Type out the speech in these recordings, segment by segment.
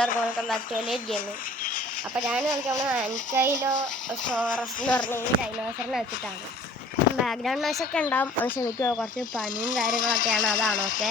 എല്ലാവർക്കും welcome back to late gaming. അപ്പോൾ ഞാൻ കളിക്കാൻ അൻകൈലോ സോറസ് എന്ന് പറഞ്ഞ ഈ ഡൈനോസറിനെ വെച്ചിട്ടാണ്. ബാക്ക്ഗ്രൗണ്ട് നോയ്സൊക്കെ ഉണ്ടാവും, അത് ക്ഷമിക്കുക, കുറച്ച് പനിയും കാര്യങ്ങളൊക്കെയാണ്, അതാണ്. ഓക്കെ,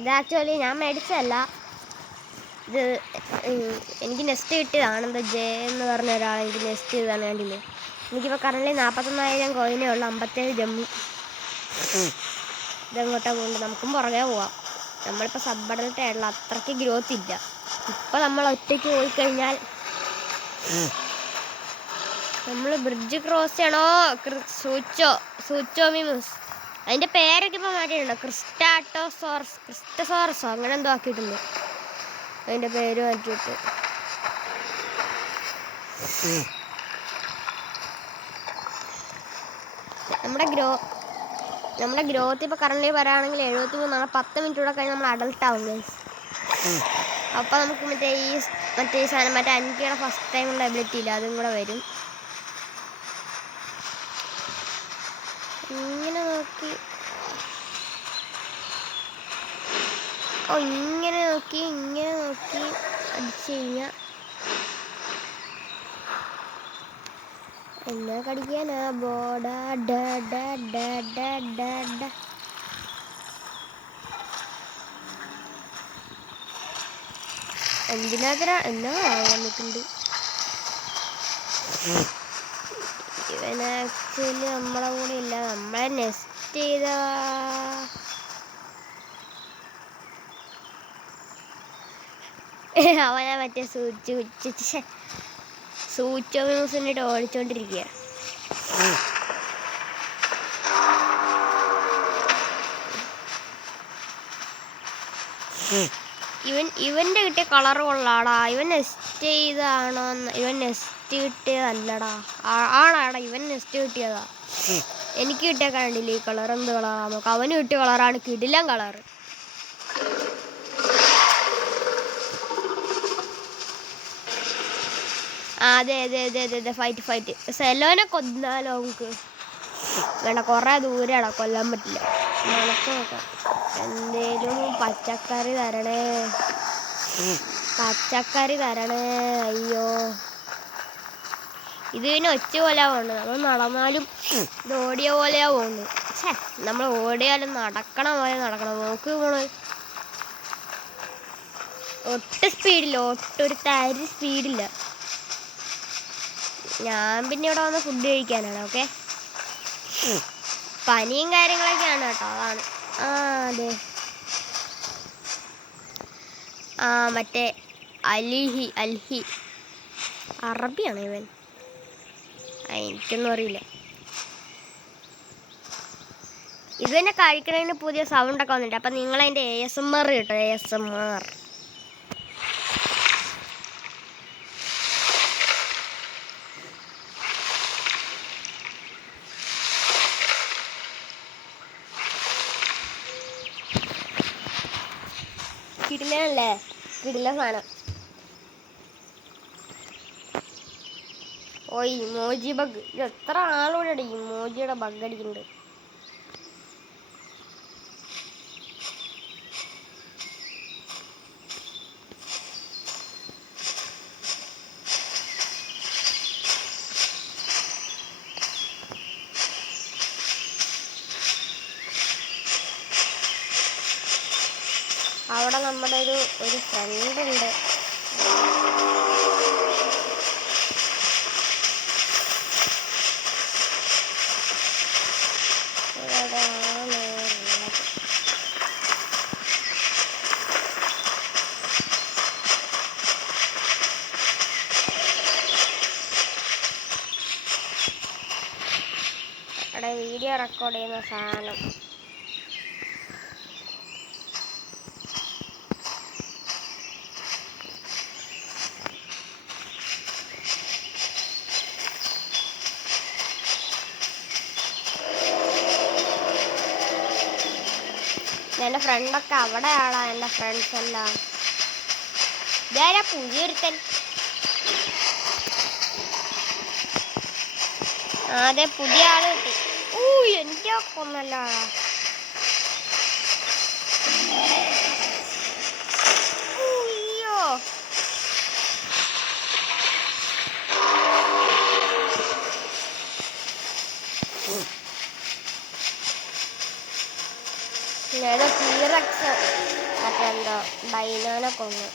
ഇത് ആക്ച്വലി ഞാൻ മേടിച്ചതല്ല, ഇത് എനിക്ക് നെസ്റ്റ് കിട്ടിയതാണ്. എന്താ ജെ എന്ന് പറഞ്ഞ ഒരാൾ എനിക്ക് നെസ്റ്റ് ചെയ്താണ്. കണ്ടില്ലേ, എനിക്കിപ്പോൾ കറൻറ്റ്ലി 41,000 കോയിനേ ഉള്ളൂ, 57 ജമ്മു. ഇതെങ്ങോട്ടാണ് പോകുന്നത്? നമുക്കും പുറകെ പോവാം. നമ്മളിപ്പോൾ സബ്ബഡൽട്ടായുള്ള അത്രയ്ക്ക് ഗ്രോത്ത് ഇല്ല. ഇപ്പം നമ്മൾ ഒറ്റയ്ക്ക് പോയിക്കഴിഞ്ഞാൽ നമ്മൾ ബ്രിഡ്ജ് ക്രോസ് ചെയ്യണോ? സൂച്ചോമിമുസ് അതിൻ്റെ പേരൊക്കെ ഇപ്പോൾ മാറ്റിയിട്ടുണ്ട്. ക്രിസ്റ്റസോറസോ അങ്ങനെ എന്തോ ആക്കിയിട്ടുണ്ട്, അതിൻ്റെ പേര് മാറ്റിയിട്ട്. നമ്മുടെ ഗ്രോത്ത് ഇപ്പോൾ കറൻറ്റ്ലി പറയുകയാണെങ്കിൽ 73 10 മിനിറ്റ് കൂടെ കഴിഞ്ഞ് നമ്മൾ അഡൽട്ട് ആവും ഗൈസ്. അപ്പോൾ നമുക്ക് മറ്റേ സാധനം മറ്റേ അൻകിയുടെ ഫസ്റ്റ് ടൈമുള്ള എബിലിറ്റി ഇല്ല, അതും കൂടെ വരും. ഇങ്ങനെ നോക്കി ഇങ്ങനെ നോക്കി അടിച്ചു കഴിഞ്ഞാൽ എന്നാ കടിക്കാനാ ബോഡാ എന്തിനാത്ര എന്നാ വന്നിട്ടുണ്ട്. ഇവൻ ആക്ച്വലി നമ്മളെ കൂടെ ഇല്ല, നമ്മളെ നെസ്റ്റ് ചെയ്ത അവനെ മറ്റേ സൂച്ചോമിസിനിട്ട് ഓടിച്ചോണ്ടിരിക്കുക. ഇവൻ്റെ കിട്ടിയ കളറ് കൊള്ളാടാ. ഇവൻ നെസ്റ്റ് ചെയ്താണോ? ഇവൻ നെസ്റ്റ് കിട്ടിയതല്ലടാ. ആണാടാ, ഇവൻ നെസ്റ്റ് കിട്ടിയതാ. എനിക്ക് കിട്ടിയ കണ്ടില്ലേ ഈ കളർ? എന്ത് കളറാണ് നോക്ക്. അവന് കിട്ടിയ കളറാണ് കിടിലൻ കളറ്. അതെ ഫൈറ്റ്. സെലോനെ കൊന്നാലോ നമുക്ക്? വേണ്ട, കുറേ ദൂരെയാടാ, കൊല്ലാൻ പറ്റില്ല. നമുക്ക് നോക്കാം. എന്തേലും പച്ചക്കറി തരണേ. അയ്യോ, ഇത് പിന്നെ ഒച്ച പോലെയാ പോകുന്നത്. നമ്മൾ നടന്നാലും ഇത് ഓടിയ പോലെയാ പോകുന്നത്. നമ്മൾ ഓടിയാലും നടക്കണ പോലെ നടക്കണം. നോക്ക് പോണത് ഒട്ടൊരു തരി സ്പീഡില്ല. ഞാൻ പിന്നെ ഇവിടെ വന്ന് ഫുഡ് കഴിക്കാനാണ്. ഓക്കെ, പനിയും കാര്യങ്ങളൊക്കെയാണ് കേട്ടോ, അതാണ്. അതെ, മറ്റേ അൽഹി അറബിയാണ് ഇവൻ, എനിക്കൊന്നും അറിയില്ല. ഇത് തന്നെ കഴിക്കണതിന് പുതിയ സൗണ്ടൊക്കെ വന്നിട്ട്, അപ്പം നിങ്ങളതിൻ്റെ ASMR കേട്ടോ, ASMR. കിടിലല്ലേ, കിടില സാധനം. Emoji bug. ഇത് എത്ര ആളോടെ ഇമോജിയുടെ ബഗ് അടിക്കുന്നുണ്ട്. അവിടെ നമ്മുടെ ഒരു ഫ്രണ്ട് ഉണ്ട്. അവിടെ വീഡിയോ റെക്കോർഡ് ചെയ്യുന്ന സാധനം. എൻ്റെ ഫ്രണ്ടൊക്കെ അവിടെയാളാ, എൻ്റെ ഫ്രണ്ട്സ് എല്ലാം. ഇതാരാ പുതിയൊരുത്തൻ? അതെ, പുതിയ ആള് കിട്ടി. എൻ്റെ കൊന്നല്ല. അയ്യോ, റൈനോനെ കൊന്നു.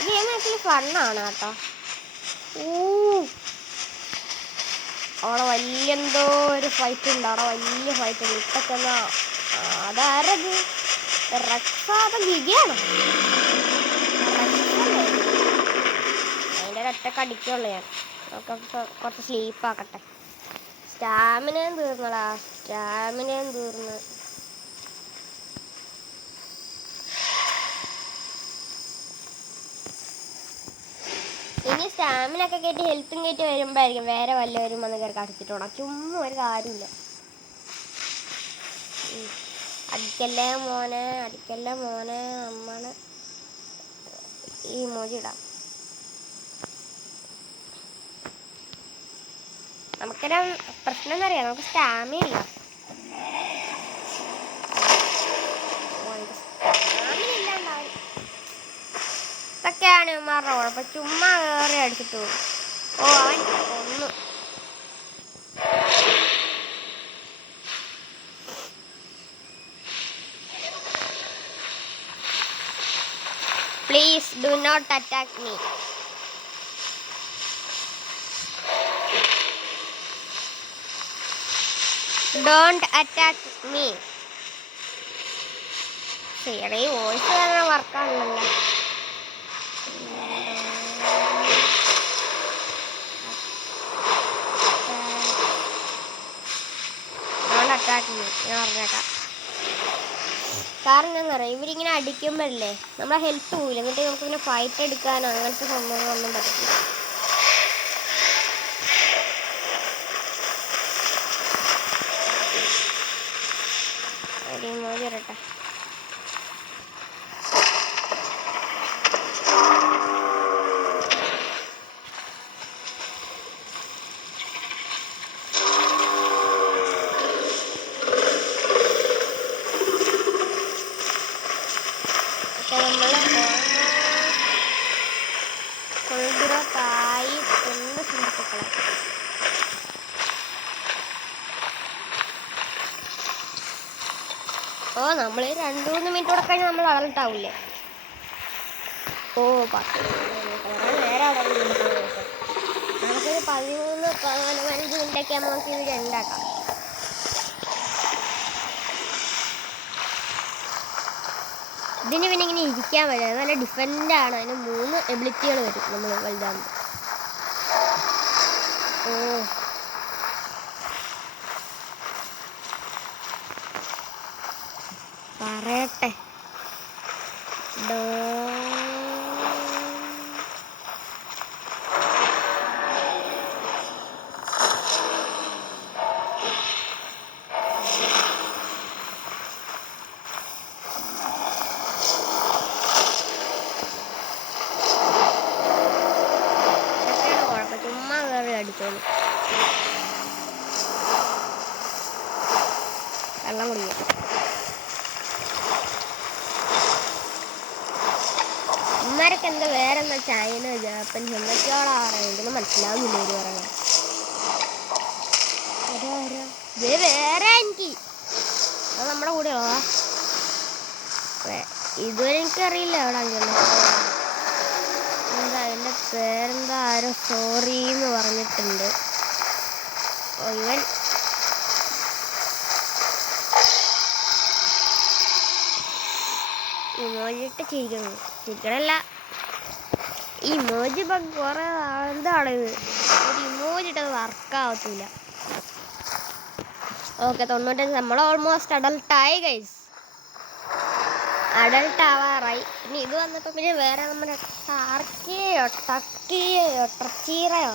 ഈ ഗെയിം ആക്ച്വലി ഫണ്ണാണ് കേട്ടോ. അവിടെ വലിയ എന്തോ ഒരു ഫൈറ്റ് ഉണ്ട്. അവിടെ വലിയ ഫൈറ്റ് ഉണ്ട്. ഇപ്പൊക്കെ അതാരത്? റക്സാത ഗിഗയാണോ? അതിൻ്റെ ഒരൊറ്റക്ക് അടിക്കുള്ളൂ ഞാൻ. നമുക്ക് കുറച്ച് സ്ലീപ്പാക്കട്ടെ. സ്റ്റാമിനയും തീർന്നടാ, സ്റ്റാമിനയും തീർന്ന്. ഇനി സ്റ്റാമിനൊക്കെ കയറ്റി ഹെൽത്തും കയറ്റി വരുമ്പോഴായിരിക്കും വേറെ വല്ലവരും വന്ന് കയറി കടിച്ചിട്ടോണം. ചുമ്മാ ഒരു കാര്യമില്ല. അടിക്കല്ലേ മോനെ, അടിക്കല്ലേ മോനെ. നമ്മൾ ഈ മോജി ഇടാം. നമുക്കൊരു പ്രശ്നം എന്താ അറിയാം, നമുക്ക് സ്റ്റാമിന ഇല്ല. ഇതൊക്കെയാണ് ഇവന്മാരുടെ കുഴപ്പം. ചുമ്മാ കയറി അടിച്ചിട്ട് പോകും. അവൻ ഒന്നു. Please do not attack me. Don't attack me. ശരി, വോയിസ് തന്നെ വർക്കാണല്ലോ. Don't attack me. ഞാൻ പറഞ്ഞേക്കാം. കാരണം എന്താ പറയുക, ഇവരിങ്ങനെ അടിക്കുമ്പോഴല്ലേ നമ്മളെ ഹെൽത്ത് പോവില്ല. എന്നിട്ട് നമുക്ക് പിന്നെ ഫൈറ്റ് എടുക്കാനോ അങ്ങനത്തെ സംഭവങ്ങളൊന്നും പറ്റില്ല. മോജി വരട്ടെ. നമ്മൾ 2-3 മിനിറ്റ് കൂടെ കഴിഞ്ഞാൽ നമ്മൾ അലർട്ടാവില്ലേ? 13-15 മിനിറ്റൊക്കെ നമുക്ക് ഇത് ഉണ്ടാക്കാം. ഇതിന് പിന്നെ ഇങ്ങനെ ഇരിക്കാൻ പറ്റും. നല്ല ഡിഫൻഡാണ്. അതിന് 3 എബിലിറ്റികൾ വരും നമ്മൾ വലുതാകുമ്പോൾ. പറയട്ടെ. ചുമ്മാ കയറി അടിച്ചോളൂ. വെള്ളം കുടിക്കും. ഇമാരൊക്കെ എന്താ വേറെന്താ ചൈന ജാപ്പൻ എന്തൊക്കെയോടാ പറയുന്നത്, ഇതിന് മനസ്സിലാവുന്നില്ല ഒരു പറയണത്. വേറെ എനിക്ക് അത് നമ്മുടെ കൂടെ ഉള്ളതാ. ഇതുവരെ എനിക്കറിയില്ല എവിടെ അങ്ങനെ എന്താ അതിൻ്റെ പേരെന്താ, ആരോ സോറി എന്ന് പറഞ്ഞിട്ടുണ്ട്. ഇവൻ ഇമോജിട്ട് ചിരിക്കണല്ല. ഈ ഇമോജി ബഗ് കുറെ എന്താണിത്, ഒരു ഇമോജിട്ടത് വർക്കാവത്തില്ല. ഓക്കെ, 95 നമ്മൾ ഓൾമോസ്റ്റ് അഡൾട്ടായി ഗൈസ്. അഡൾട്ട് ആവാറായി. ഇനി ഇത് വന്നപ്പോൾ പിന്നെ വേറെ നമ്മുടെ ടർക്കീറയോ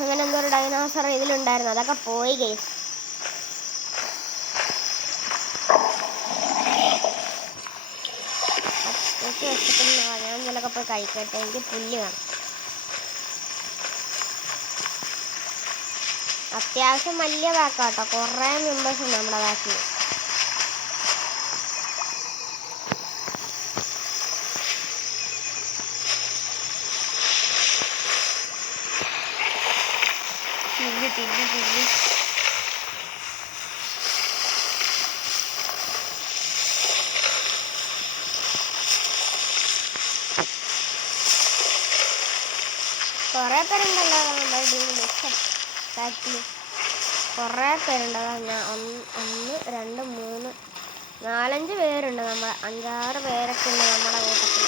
അങ്ങനെ എന്തോ ഒരു ഡൈനോസർ ഇതിലുണ്ടായിരുന്നു, അതൊക്കെ പോയി ഗൈസ്. ഞാൻ ഇതിലൊക്കെ പോയി കഴിക്കട്ടെ, എനിക്ക് പുല്ല് വേണം. അത്യാവശ്യം വലിയ ബാക്കാട്ടോ, കുറേ മെമ്പേഴ്സ് ഉണ്ട് നമ്മുടെ ബാക്കിൽ. കുറേ പേരുണ്ടല്ലോ നമ്മുടെ ടീമിൽ. ബാക്കിൽ കുറേ പേരുണ്ട്. ഒന്ന് രണ്ട് മൂന്ന് 4-5 പേരുണ്ട്. നമ്മൾ 5-6 പേരൊക്കെ ഉണ്ട് നമ്മുടെ കൂട്ടത്തിൽ.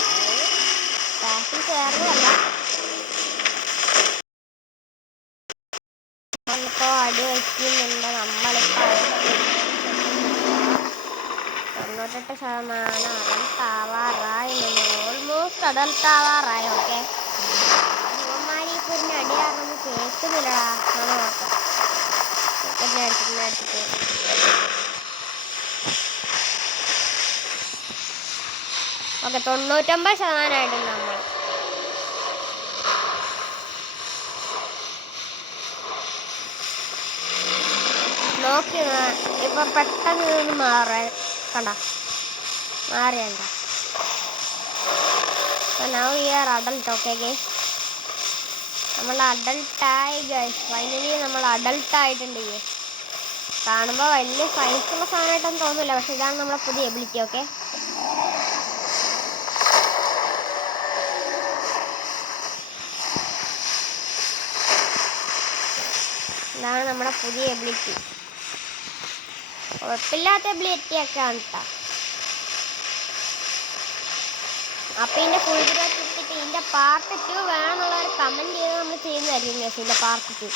ബാക്കിൽ ചേർന്നതല്ല. നമ്മളിപ്പോൾ അടി വയ്ക്കുന്നുണ്ട്. നമ്മളിപ്പോൾ 98% അടൽത്താവാറായി. നമ്മൾ ഓൾമോസ്റ്റ് അടൽത്താവാറായി. ഓക്കെ, ഇവന്മാരി ഇപ്പോൾ ഒരു അടി കാരണം കേൾക്കുന്നില്ലടാ. നമ്മൾ നോക്കാം. അടിച്ചിട്ട് ഓക്കെ, 99% നമ്മൾ. നോക്കി ഇപ്പൊ പെട്ടെന്ന് നിന്ന് കണ്ട മാറിയണ്ട. Now we are adult. Okay guys, നമ്മൾ അഡൽട്ടായി ഗൈസ്. ഫൈനലി നമ്മൾ അഡൽട്ടായിട്ടുണ്ട് ഗൈസ്. കാണുമ്പോൾ വലിയ സൈസുള്ള സാധനമായിട്ടൊന്നും തോന്നില്ല, പക്ഷെ ഇതാണ് നമ്മളെ പുതിയ എബിലിറ്റി. ഓക്കെ, ഇതാണ് നമ്മുടെ പുതിയ എബിലിറ്റി. കുഴപ്പമില്ലാത്ത എബിലിറ്റിയൊക്കെ ആണ് കേട്ടോ. അപ്പം ഇതിൻ്റെ ഫുൾ വീഡിയോ ഇട്ടിട്ട് ഇതിൻ്റെ പാർട്ട് 2 വേണമെന്നുള്ളവർ കമൻറ്റ് ചെയ്ത് നമ്മൾ ചെയ്യുന്നതായിരിക്കും. ഇതിൻ്റെ പാർട്ട് 2